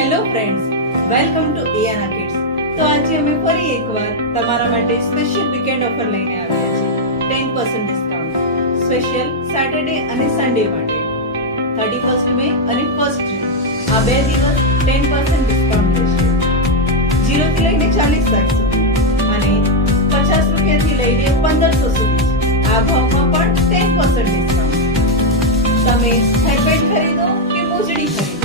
Hello friends, welcome to એયાના kids. તો આજે અમે ફરી એકવાર તમારા માટે સ્પેશિયલ વીકેન્ડ ઓફર લઈને આવ્યા છીએ. 10% ડિસ્કાઉન્ટ સ્પેશિયલ સેટરડે અને સન્ડે માટે 31st મે અને 1st જૂન આ બે દિવસ 10% ડિસ્કાઉન્ટ રહેશે. 0 થી લઈને 40 લાખ સુધી અને 50 રૂપિયાથી લઈને 1500 સુધી આ ભાવમાં પણ 10% ડિસ્કાઉન્ટ. તમે હેરબેન્ડ ખરીદો કે મોજડી ખરીદો,